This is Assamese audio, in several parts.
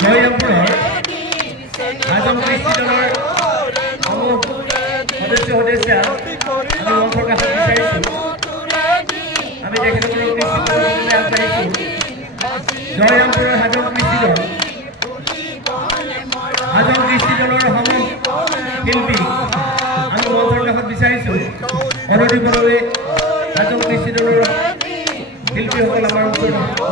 জয়ৰামপুৰৰ আজম কৃষ্টি দলৰ সদস্য আমি মঞ্চৰ কাষত বিচাৰিছোঁ আমি তেখেতসকলক কৃষ্টি আগবাঢ়িছোঁ জয়ৰামপুৰৰ আজম কৃষ্টি দল আজম কৃষ্টি দলৰ শিল্পী আমি মঞ্চৰ কাষত বিচাৰিছোঁ অনধিকভাৱে আজম কৃষ্টি দলৰ শিল্পীসকল আমাৰ ওচৰত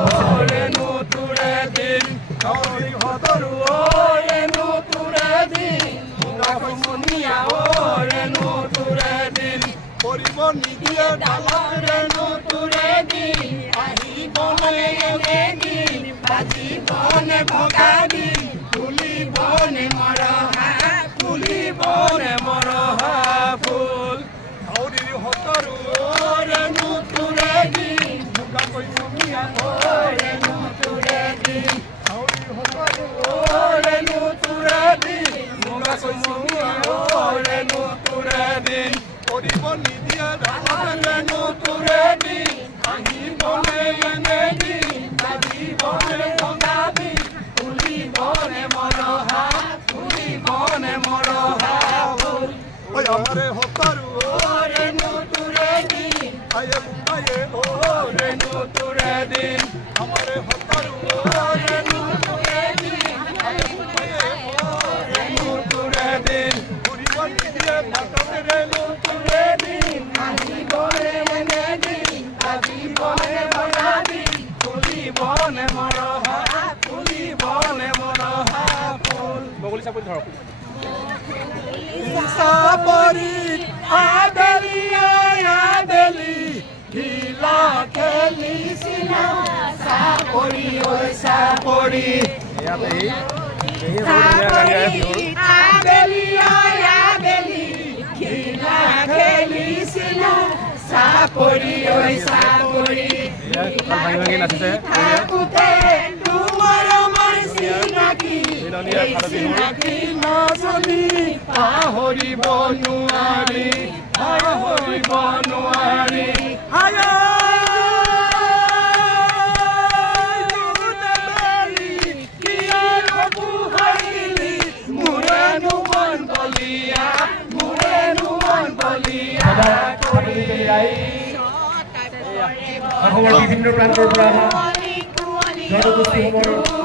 বিভিন্ন প্ৰান্তৰ পৰা জনগোষ্ঠীসমূহৰ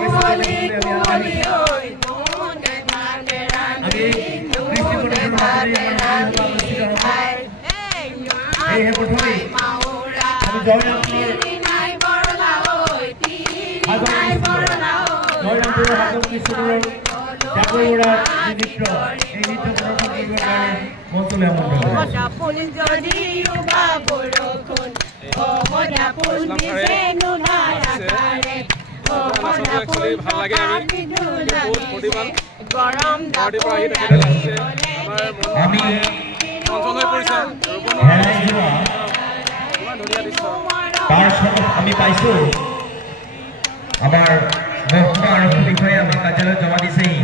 আমি পাইছোঁ আমাৰ মহকুমা আৰক্ষী বিষয়ে আমি কাৰ্যালয়ত জমা দিছেহি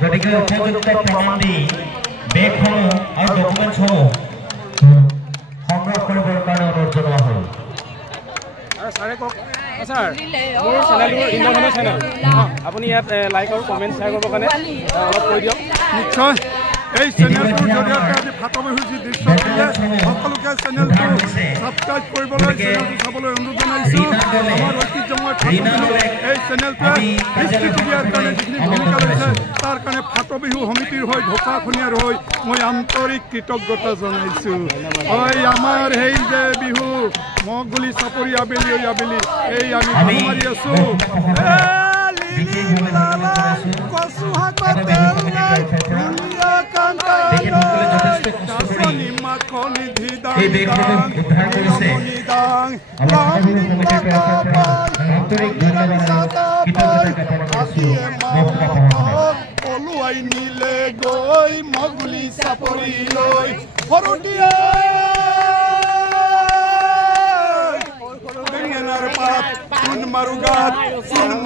গতিকে উপযুক্ত প্ৰমাণ দি বেগসমূহ আৰু ডকুমেণ্টছসমূহ সংগ্ৰহ কৰিবৰ কাৰণে অনুৰোধ জনোৱা হ'ল আপুনি ইয়াত লাইক আৰু কমেণ্ট শ্বেয়াৰ কৰিবৰ কাৰণে অলপ কৈ দিয়ক নিশ্চয় এই চেনেলটোৰ জৰিয়তে আজি ফাট বিহুৰ যি দৃশ্য সকলোকে চেনেলটো ছাবস্ক্ৰাইব কৰিবলৈ চেনেলটো চাবলৈ অনুৰোধ জনাইছোঁ আমাৰ ঐতিহ্যময় ফাট বিহু এই চেনেলটোৱে স্বীকৃতি দিয়াৰ কাৰণে যিখিনি ভূমিকা লৈছে তাৰ কাৰণে ফাট বিহু সমিতিৰ হৈ ঢোকাখনীয়াৰ হৈ মই আন্তৰিক কৃতজ্ঞতা জনাইছোঁ হয় আমাৰ সেই যে বিহু মগগুলি চাপৰি আবেলি এই আমি মাৰি আছোঁ পলুৱাই নিলে গৈ মগলি চাপৰি লৈ সৰুটিয়া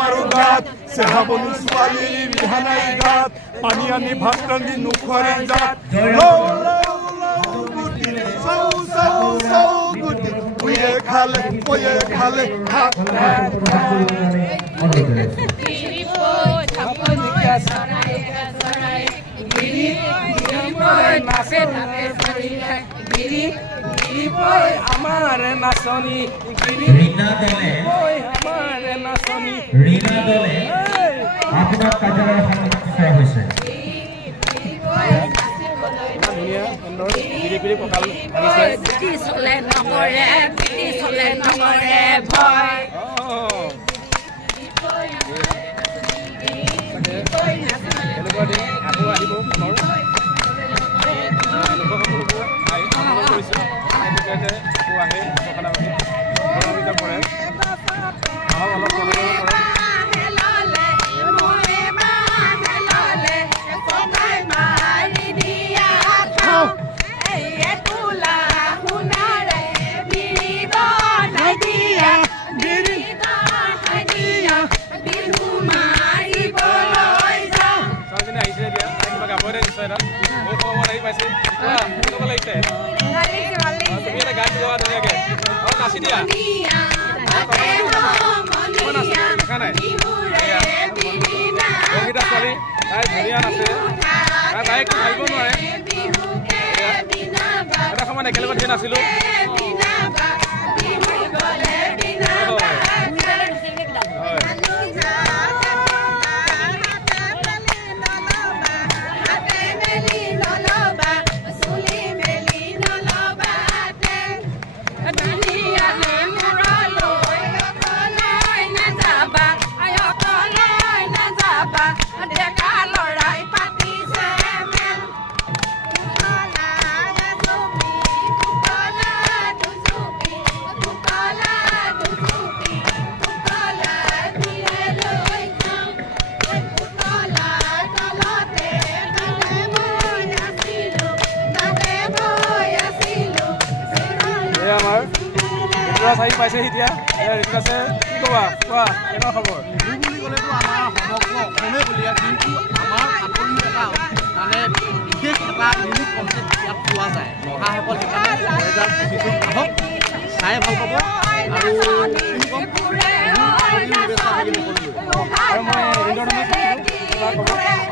মাৰুগাত চেহাবনী ছোৱালীৰ ৰিহানাই গাত পানী আনি ভাত ৰান্ধি নোখোৱাৰে গাত খালে আমাৰ নাচনী ৰীণা দলে আপোনাৰ কাৰ্যালয়ৰ সন্মুখত থিয় হৈছে ধুনীয়া সুন্দৰ বিৰিপিৰি কঁকাল একেলগে নাছিলো চাই পাইছে এতিয়া ঋতুৰাজে কি ক'বা কোৱা কেনেকুৱা খবৰ বুলি ক'লেতো আমাৰ সমগ্ৰ অসমে বুলিয়া কিন্তু আমাৰ আঁতৰি এটা মানে বিশেষ এটা ইউনিক কনচেপ্ট ইয়াত পোৱা যায় মহাসকল সেইকাৰণে 2025 আহক চাই ভাল পাব আৰু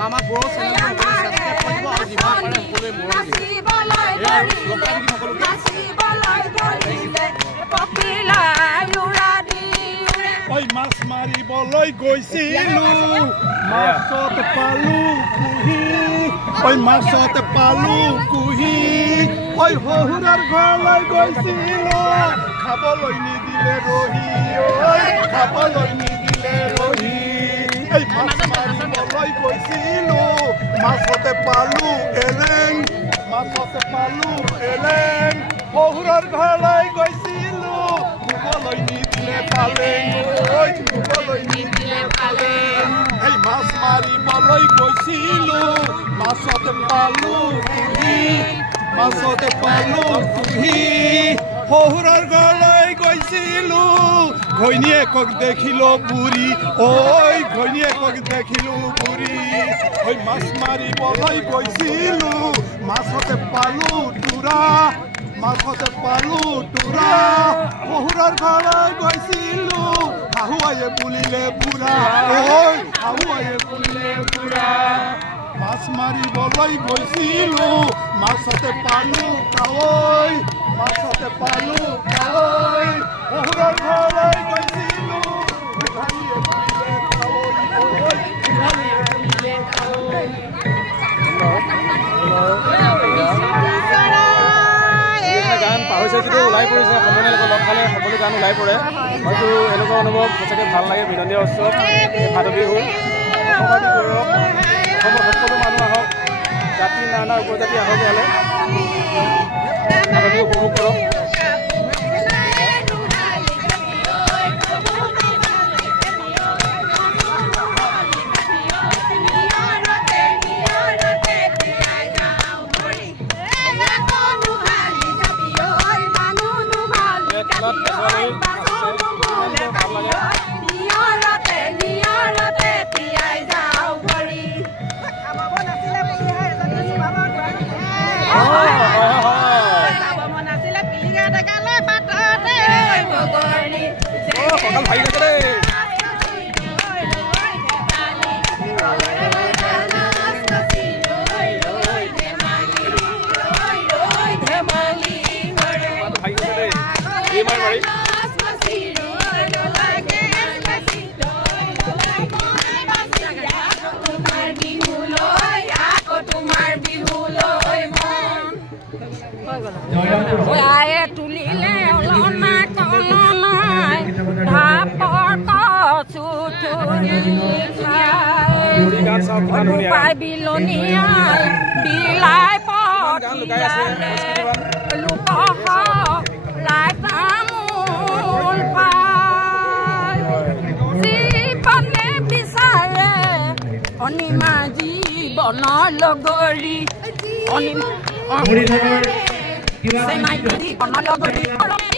আমাৰ বড়ো চেনেলটো ছাবস্ক্ৰাইব কৰিব আৰু যিমান পাৰে সকলোৱে মৰম দিব ঐ মাছ মাৰিবলৈ গৈছিলো মাছত পালো কুহি ঐ মাছত পালো কুহি ঐ শহুৰৰ ঘৰলৈ গৈছিলো খাবলৈ নিদিলে ৰহি ঐ খাবলৈ নিদিলে ৰহি ঐ মাছ মাৰিবলৈ গৈছিলো মাছতে পালো এলেং মাছতে পালো এলেং শহুৰৰ ঘৰলৈ গৈছিলো খাবলৈ নিদিলে পালেং ঐ খাবলৈ নিদিলে পালেং এই মাছ মাৰিবলৈ গৈছিলো মাছতে পালো কুহি মাছতে পালো কুহি শহুৰৰ ঘৰলৈ গৈছিলো ঘৈণীয়েকক দেখিলো বুঢ়ী ঐ ঘৈণীয়েকক দেখিলো বুঢ়ী ঐ মাছ মাৰিবলৈ গৈছিলো মাছতে পালো তোৰা মাছতে পালো তোৰা শহুৰৰ ঘৰলৈ গৈছিলো শাহুৱায়ে বুলিলে বুঢ়া ঐ শাহুৱায়ে বুলিলে বুঢ়া মাছ মাৰিবলৈ গৈছিলো মাছতে পালো কাৱৈ মাছতে পালো কাৱৈ শহুৰৰ ঘৰলৈ গৈছিলো বুঢ়াৰীয়ে বুলিলে কাৱৈ বুঢ়াৰীয়ে বুলিলে কাৱৈ গান পাহৰিছে কিন্তু ওলাই পৰিছে সমনীয়া লগত লগ খালে সকলো গান ওলাই পৰে হয়তো এনেকুৱা অনুভৱ সঁচাকৈ ভাল লাগে বিনন্দীয়া উৎসৱ ভাদ বিহু অসমৰ সকলো মানুহ আহক জাতি নানা উপজাতি আহক ইয়ালৈ ভাদ বিহু উপভোগ কৰক পাই বিলনিয়াই বিলাই পঠিয়ালে লোকহ লাই তামোল পাই জীৱনে বিচাৰে অনিমা জীৱনৰ লগৰী অনিমা জীৱনৰ লগৰী